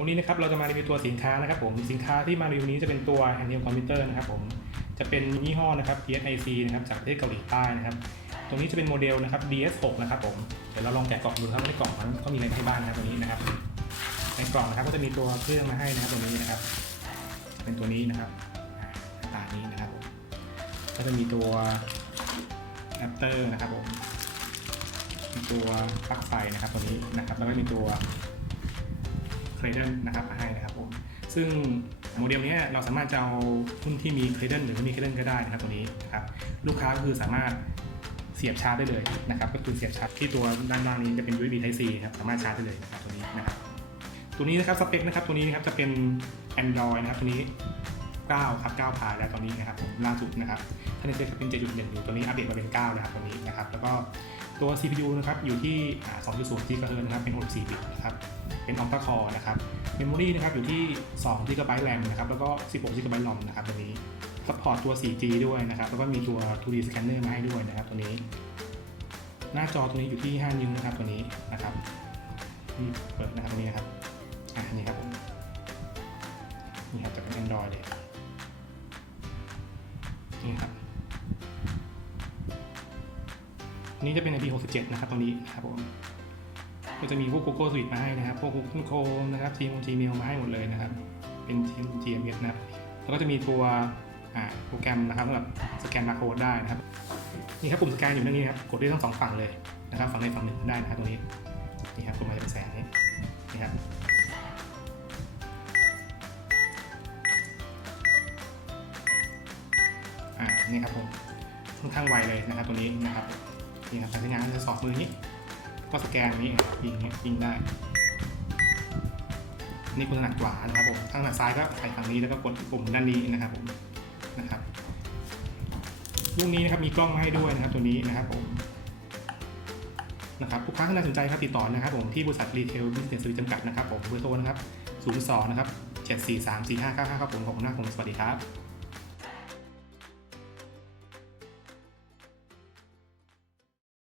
วันนี้นะครับเราจะมารีวิวตัวสินค้านะครับผมสินค้าที่มารีวิวนี้จะเป็นตัว handheld computer นะครับผมจะเป็นยี่ห้อนะครับ PSIC นะครับจากประเทศเกาหลีใต้นะครับตรงนี้จะเป็นโมเดลนะครับ DS6 นะครับผมเดี๋ยวเราลองแกะกล่องดูครับในกล่องมันก็มีอะไรให้บ้างนะครับตัวนี้นะครับในกล่องนะครับก็จะมีตัวเครื่องมาให้นะครับตัวนี้นะครับ เป็นตัวนี้นะครับหน้าตานี้นะครับผมก็จะมีตัวแอปเตอร์นะครับผมมีตัวปลั๊กไฟนะครับตัวนี้นะครับแล้วก็มีตัว เครเดนนะครับมาให้นะครับผมซึ่งโมเดลนี้เราสามารถจะเอาหุ้นที่มีเครเดนหรือไม่มีเครเดนก็ได้นะครับตัวนี้นะครับลูกค้าก็คือสามารถเสียบชาร์จได้เลยนะครับก็คือเสียบชาร์จที่ตัวด้านล่างนี้จะเป็น USB Type C นะครับสามารถชาร์จได้เลยนะครับตัวนี้นะครับตัวนี้นะครับสเปคนะครับตัวนี้นะครับจะเป็น Android นะครับตัวนี้ 9 ครับ 9พาแล้วตอนนี้นะครับผมล่าสุดนะครับถ้าในเซตเป็น7.1อยู่ตัวนี้อัปเดตมาเป็น 9 นะครับตัวนี้นะครับแล้วก็ ตัว CPU นะครับอยู่ที่อ่า2.0 GHz นะครับเป็น 64 บิตนะครับเป็น Octa Core นะครับเมมโมรีนะครับอยู่ที่ 2 g b RAM นะครับแล้วก็ 16 g b ROM นะครับตัวนี้ซัพพอร์ตตัว 4G ด้วยนะครับแล้วก็มีตัว 2D scanner มาให้ด้วยนะครับตัวนี้ หน้าจอตัวนี้อยู่ที่ 5 นิ้วนะครับตัวนี้นะครับนี่เปิดนะครับตัวนี้นะครับอะนี่ครับผมนี่ครับจะเป็น Android เลยนี่ครับ นี้จะเป็น IP67 นะครับตัวนี้นะครับผมก็จะมีพวก Google Suite มาให้นะครับ พวก Google Chrome นะครับ Gmail มาให้หมดเลยนะครับ เป็น GMS นะครับแล้วก็จะมีตัวโปรแกรมนะครับสำหรับสแกนบาร์โค้ดได้นะครับนี่ครับปุ่มสแกนอยู่ตรงนี้นครับกดได้ทั้งสองฝั่งเลยนะครับฝั่งใดฝั่งหนึ่งได้นะครับตรงนี้นี่ครับกดมาจะเป็นแสงนี้นี่ครับอ่านี่ครับผมค่อนข้างไวเลยนะครับตัวนี้นะครับ นี่ครับการใช้งานจะสอบมือนี้ก็สแกนนี้ยิงนี้ยิงได้ นี่คุณถนัดขวานะครับผมถ้าถนัดซ้ายก็ไปทางนี้แล้วก็กดปุ่มด้านนี้นะครับผมนะครับลูกนี้นะครับมีกล้องมาให้ด้วยนะครับตัวนี้นะครับผมนะครับลูกค้าท่านใดสนใจครับติดต่อนะครับผมที่บริษัทรีเทลบิสเนสจำกัดนะครับผมเบอร์โทรนะครับ 02 นะครับ 7434595 ครับผมขอบคุณมากผมสวัสดีครับ